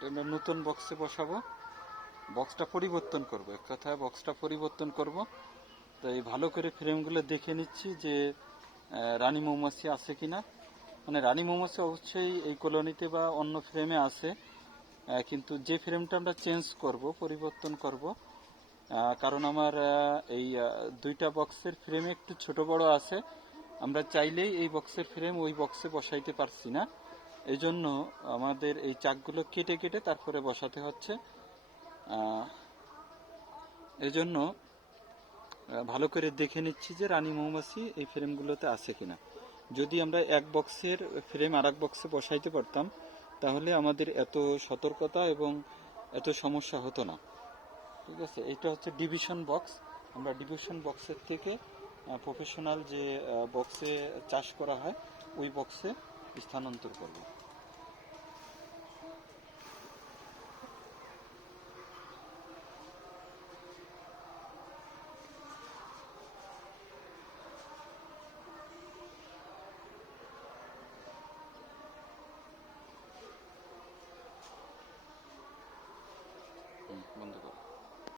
এটা আমরা নতুন বক্সে বসাবো, বক্সটা পরিবর্তন করব, এক কথায় বক্সটা পরিবর্তন করব। তো এই ভালো করে ফ্রেমগুলো দেখে নিচ্ছি যে রানী মৌমাছি আছে কিনা। মানে রানী মৌমাছি অবশ্যই এই কলোনিতে বা অন্য ফ্রেমে আছে, কিন্তু যে ফ্রেমটা আমরা চেঞ্জ করব, পরিবর্তন করব, কারণ আমার এই দুইটা বক্সের ফ্রেমে একটু ছোট বড় আছে, আমরা চাইলেই এই বক্সের ফ্রেম ওই বক্সে বসাইতে পারছি না। এই জন্য আমাদের এই চাকগুলো কেটে কেটে তারপরে বসাতে হচ্ছে। এই জন্য ভালো করে দেখে নিচ্ছি যে রানী মৌমাছি এই ফ্রেমগুলোতে আছে কিনা। যদি আমরা এক বক্সের ফ্রেম আর এক বক্সে বসাইতে পারতাম তাহলে আমাদের এত সতর্কতা এবং এত সমস্যা হতো না। ঠিক আছে, এটা হচ্ছে ডিভিশন বক্স। আমরা ডিভিশন বক্সের থেকে প্রফেশনাল যে বক্সে চাষ করা হয় ওই বক্সে স্থানান্তর করব।